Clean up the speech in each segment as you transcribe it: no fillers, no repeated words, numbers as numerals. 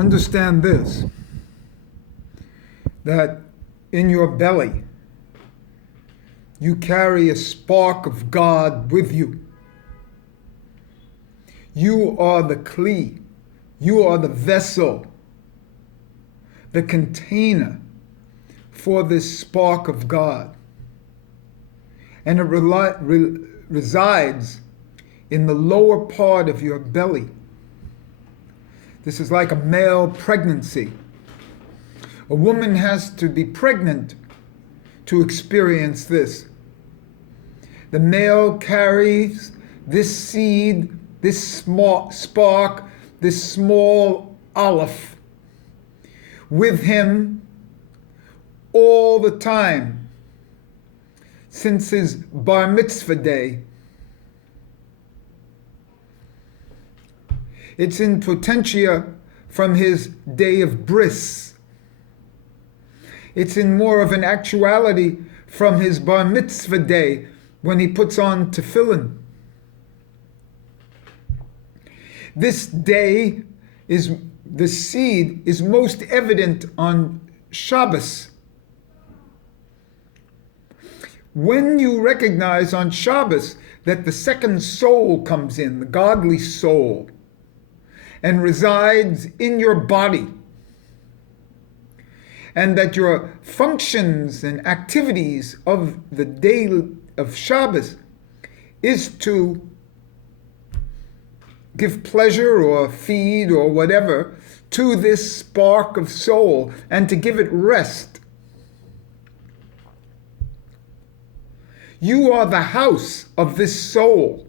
Understand this, that in your belly you carry a spark of God with you. You are the kli, you are the vessel, the container for this spark of God. And it resides in the lower part of your belly. This is like a male pregnancy. A woman has to be pregnant to experience this. The male carries this seed, this small spark, this small aleph with him all the time since his bar mitzvah day. It's in potentia from his day of bris. It's in more of an actuality from his bar mitzvah day when he puts on tefillin. This day is, the seed is most evident on Shabbos. When you recognize on Shabbos that the second soul comes in, the godly soul, and resides in your body, and that your functions and activities of the day of Shabbos is to give pleasure or feed or whatever to this spark of soul and to give it rest. You are the house of this soul.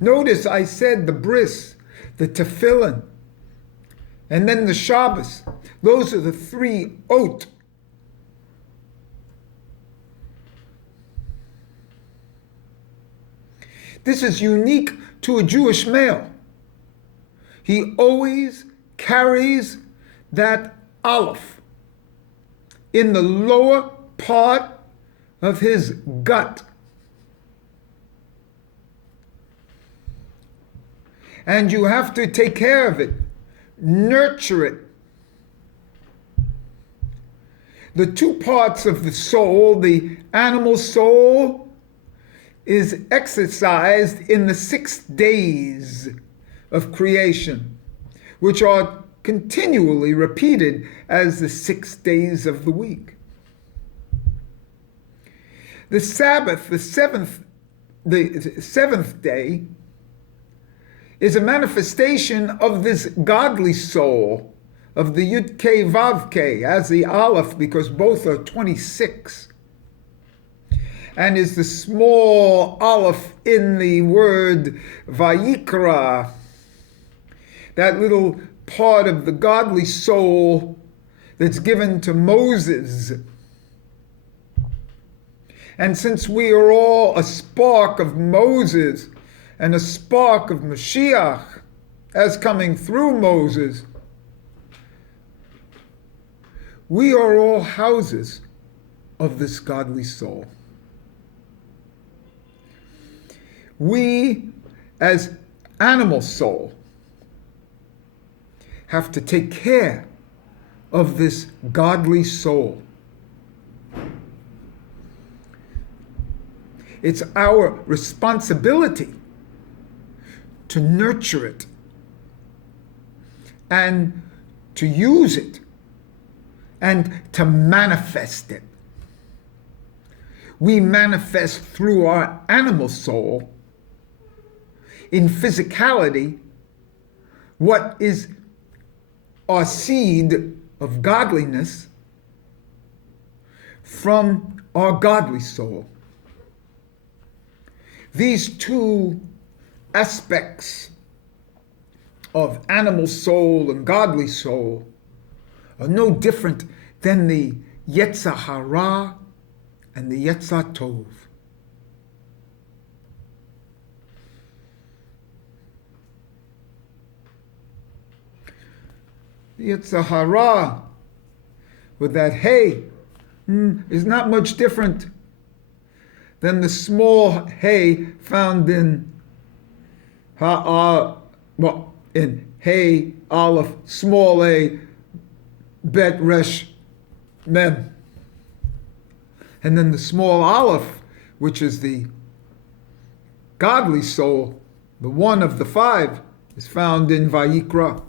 Notice I said the bris, the tefillin, and then the Shabbos. Those are the three ot. This is unique to a Jewish male. He always carries that aleph in the lower part of his gut. And you have to take care of it, nurture it. The two parts of the soul, the animal soul, is exercised in the 6 days of creation, which are continually repeated as the 6 days of the week. The Sabbath, the seventh day, is a manifestation of this godly soul, of the Yud Kei Vav Kei, as the Aleph, because both are 26, and is the small Aleph in the word Vayikra, that little part of the godly soul that's given to Moses. And since we are all a spark of Moses and a spark of Mashiach as coming through Moses, we are all houses of this godly soul. We, as animal soul, have to take care of this godly soul. It's our responsibility to nurture it and to use it and to manifest it. We manifest through our animal soul in physicality what is our seed of godliness from our godly soul. These two aspects of animal soul and godly soul are no different than the Yetzer Hara and the Yetzer Tov. The Yetzer Hara with that hay is not much different than the small hay found in Hey, Aleph, small a, Bet, Resh, Mem. And then the small Aleph, which is the godly soul, the one of the five, is found in Vayikra.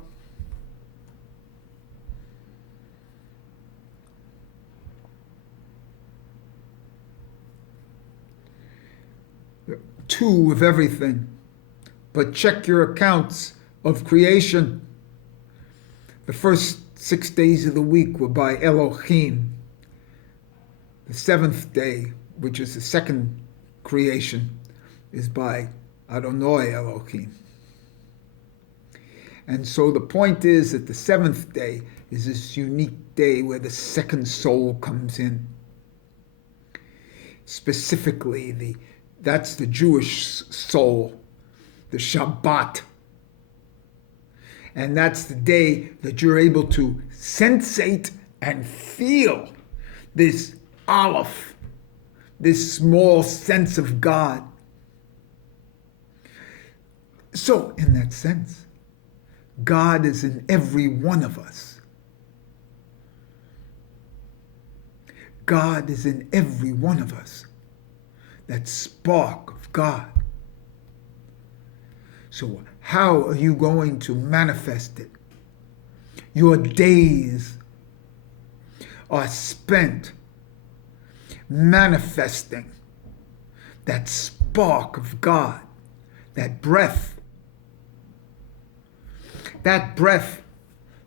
Two of everything. But check your accounts of creation. The first 6 days of the week were by Elohim. The seventh day, which is the second creation, is by Adonai Elohim. And so the point is that the seventh day is this unique day where the second soul comes in. Specifically, that's the Jewish soul, the Shabbat. And that's the day that you're able to sensate and feel this Aleph, this small sense of God. So, in that sense, God is in every one of us. God is in every one of us. That spark of God. So how are you going to manifest it? Your days are spent manifesting that spark of God, that breath. That breath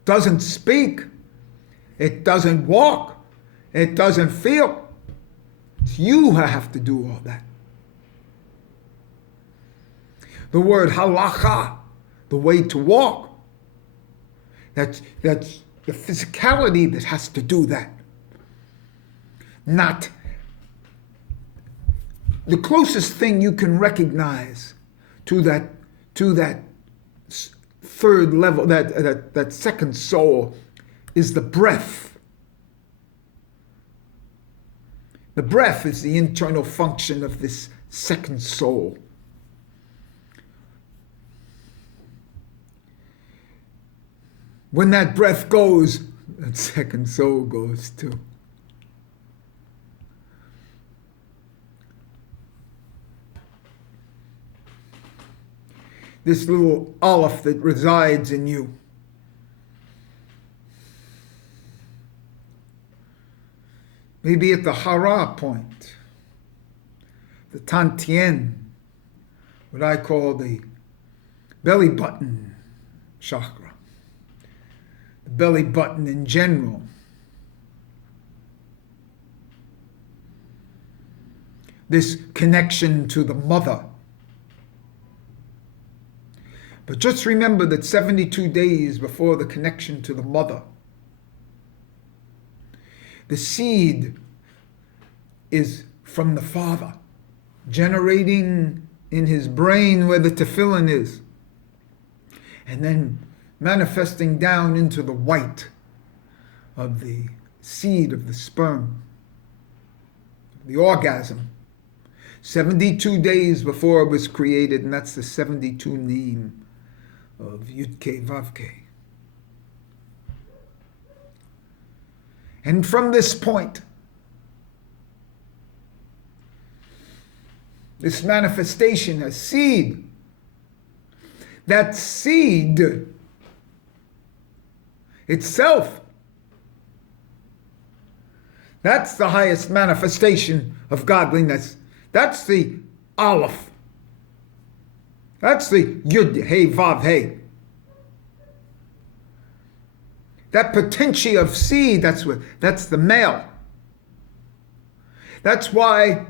doesn't speak. It doesn't walk. It doesn't feel. It's you who have to do all that. The word halacha, the way to walk, that's the physicality that has to do that. Not the closest thing you can recognize to that third level, that second soul, is the breath. The breath is the internal function of this second soul. When that breath goes, that second soul goes too. This little Aleph that resides in you. Maybe at the Hara point, the Tantien, what I call the belly button chakra, the belly button in general. This connection to the mother. But just remember that 72 days before the connection to the mother, the seed is from the father, generating in his brain where the tefillin is, and then manifesting down into the white of the seed of the sperm, the orgasm. 72 days before it was created, and that's the 72 name of Yud-Kei Vav-Kei. And from this point, this manifestation, a seed, that seed itself, that's the highest manifestation of godliness. That's the Aleph. That's the Yud, Hey, Vav, Hey. That potentia of seed, that's the male. That's why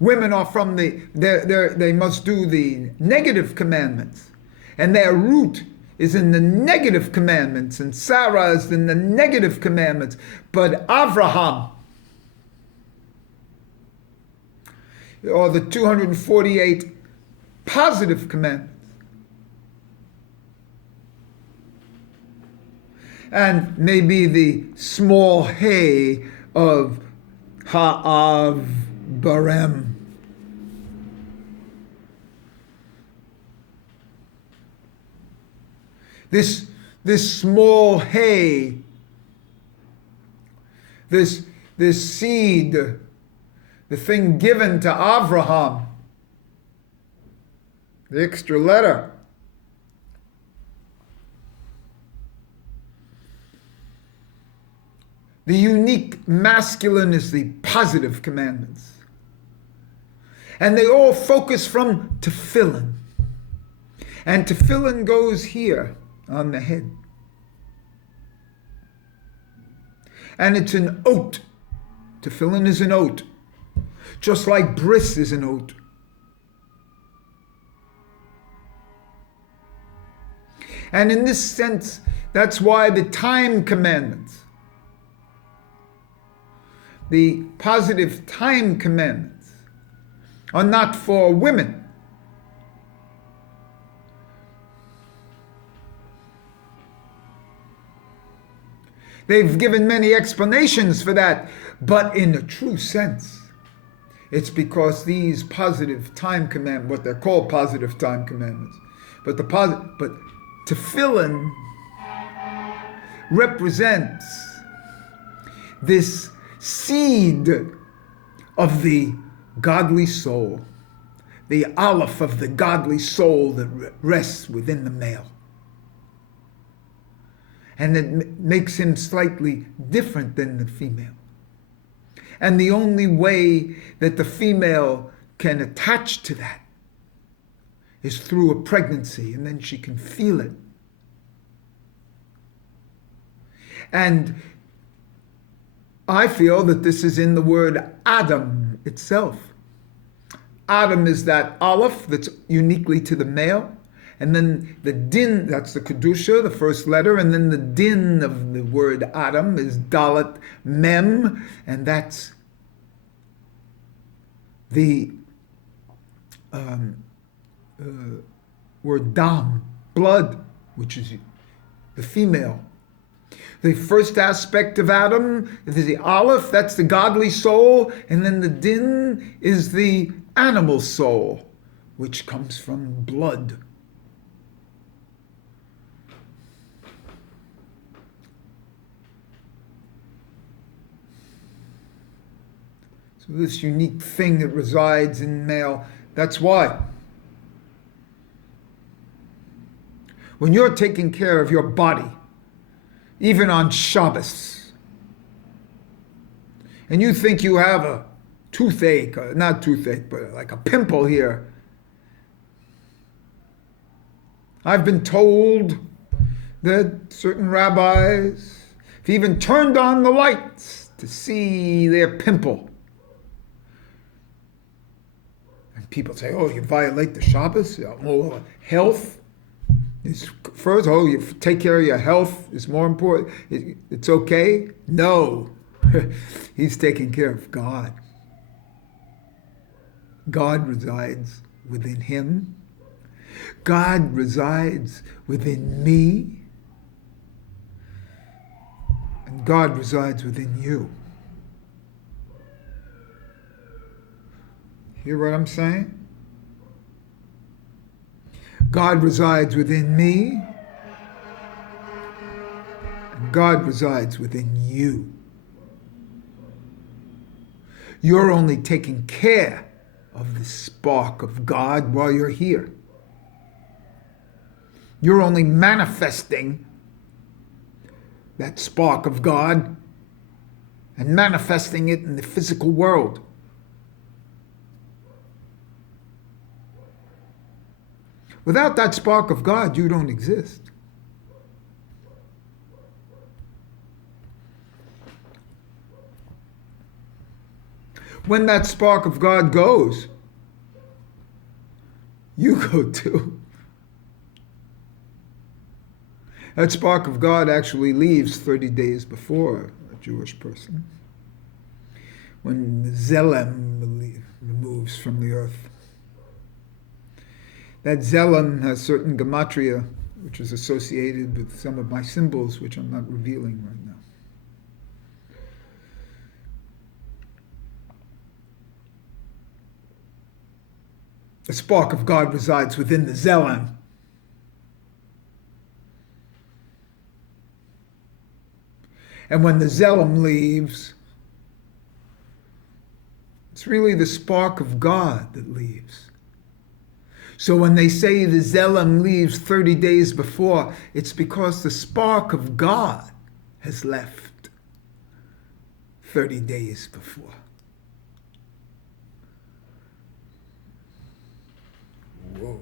women are from they must do the negative commandments. And their root is in the negative commandments. And Sarah is in the negative commandments. But Avraham, or the 248 positive commandments. And maybe the small hay of Ha'av Barem. This, this small hay, this seed, the thing given to Avraham, the extra letter. The unique masculine is the positive commandments. And they all focus from tefillin. And tefillin goes here on the head. And it's an oat. Tefillin is an oat. Just like bris is an oat. And in this sense, that's why the time commandments, the positive time commandments, are not for women. They've given many explanations for that, but in a true sense, it's because these positive time commandments, what they're called positive time commandments, but tefillin represents this seed of the godly soul, the aleph of the godly soul that rests within the male. And it makes him slightly different than the female. And the only way that the female can attach to that is through a pregnancy, and then she can feel it. And I feel that this is in the word Adam itself. Adam is that aleph that's uniquely to the male. And then the din, that's the kedusha, the first letter, and then the din of the word Adam is dalet mem, and that's the word dam, blood, which is the female. The first aspect of Adam is the aleph, that's the godly soul, and then the din is the animal soul, which comes from blood. So this unique thing that resides in male, that's why. When you're taking care of your body, even on Shabbos, and you think you have a toothache, not toothache, but like a pimple here, I've been told that certain rabbis have even turned on the lights to see their pimple. People say, oh, you violate the Shabbos? Oh, health is first. Oh, you take care of your health is more important. It's okay? No. He's taking care of God. God resides within him. God resides within me. And God resides within you. Hear what I'm saying? God resides within me, and God resides within you. You're only taking care of the spark of God while you're here. You're only manifesting that spark of God and manifesting it in the physical world. Without that spark of God, you don't exist. When that spark of God goes, you go too. That spark of God actually leaves 30 days before a Jewish person, when the Zelem removes from the earth. That Zelem has certain gematria, which is associated with some of my symbols, which I'm not revealing right now. The spark of God resides within the Zelem. And when the Zelem leaves, it's really the spark of God that leaves. So when they say the Zelem leaves 30 days before, it's because the spark of God has left 30 days before. Whoa.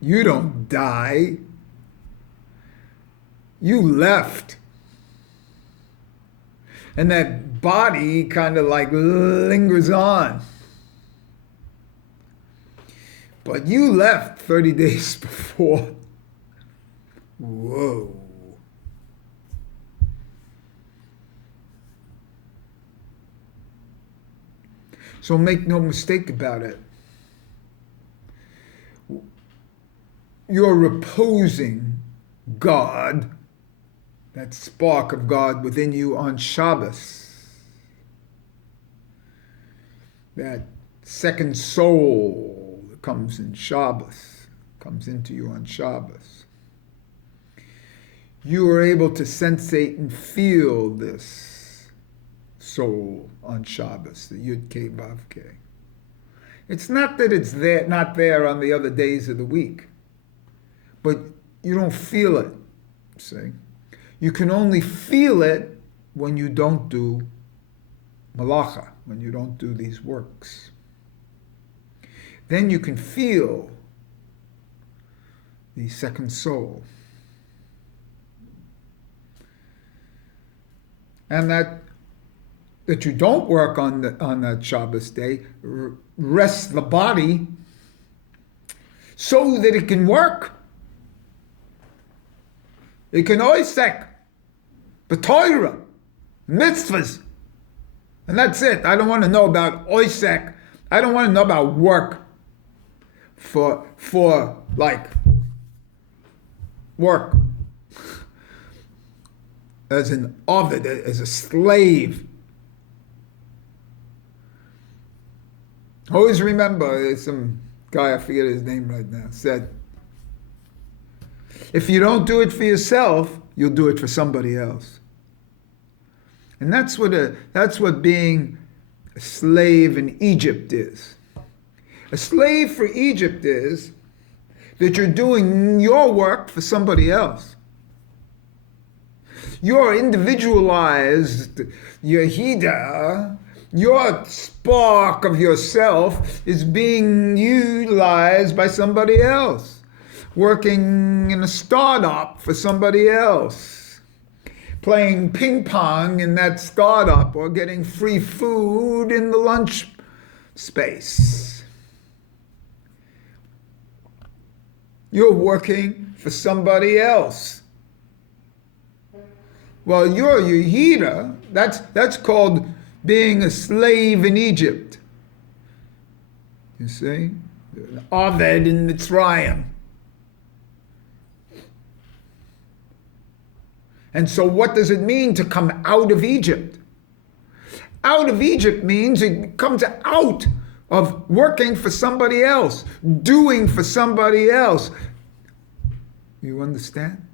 You don't die. You left. And that body kind of like lingers on. But you left 30 days before. Whoa. So make no mistake about it. You're reposing God, that spark of God within you on Shabbos. That second soul that comes in Shabbos, comes into you on Shabbos. You are able to sensate and feel this soul on Shabbos, the Yud Kei Vav Kei. It's not that it's there, not there on the other days of the week, but you don't feel it, see? You can only feel it when you don't do malacha, when you don't do these works. Then you can feel the second soul. And that you don't work on that Shabbos day, rest the body so that it can work. It can oisek, b'toira, mitzvahs. And that's it. I don't want to know about oisek. I don't want to know about work for like work as an ovid, as a slave. Always remember, some guy, I forget his name right now, said, if you don't do it for yourself, you'll do it for somebody else. And that's what being a slave in Egypt is. A slave for Egypt is that you're doing your work for somebody else. Your individualized Yehida, your spark of yourself is being utilized by somebody else. Working in a startup for somebody else, playing ping pong in that startup, or getting free food in the lunch space. You're working for somebody else. Well, you're Yehida, that's called being a slave in Egypt. You see? An Oved in Mitzrayim. And so what does it mean to come out of Egypt? Out of Egypt means it comes out of working for somebody else, doing for somebody else. You understand?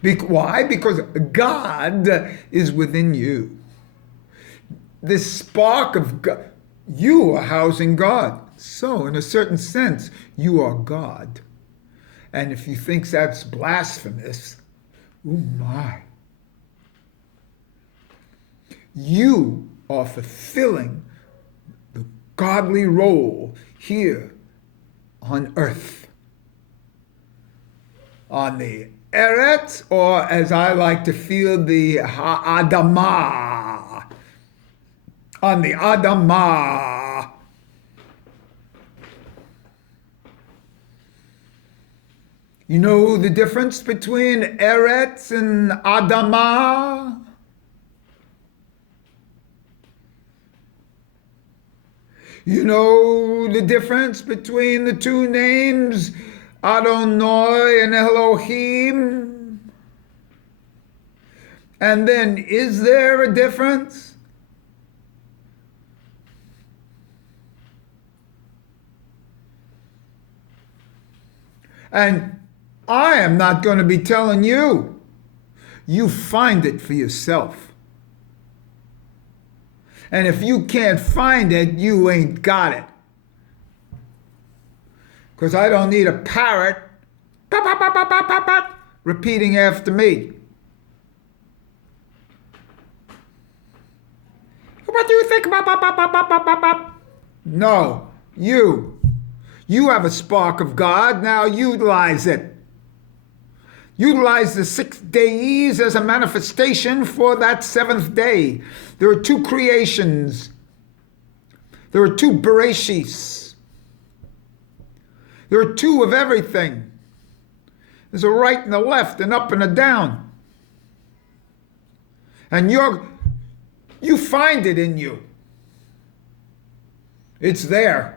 Why? Because God is within you. This spark of God, you are housing God. So, in a certain sense, you are God. And if you think that's blasphemous, oh my. You are fulfilling the godly role here on earth. On the Eretz, or as I like to feel, the Ha'adamah. On the Adamah. You know the difference between Eretz and Adamah? You know the difference between the two names, Adonai and Elohim? And then, is there a difference? And I am not going to be telling you. You find it for yourself. And if you can't find it, you ain't got it. Because I don't need a parrot pop, pop, pop, pop, pop, pop, pop, repeating after me. What do you think about pop, pop, pop, pop, pop, pop, pop? No, you. You have a spark of God, now utilize it. Utilize the 6 days as a manifestation for that 7th day. There are 2 creations. There are 2 Bereshis. There are 2 of everything. There's a right and a left, an up and a down. And you find it in you. It's there.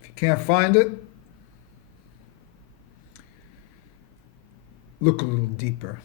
If you can't find it, look a little deeper.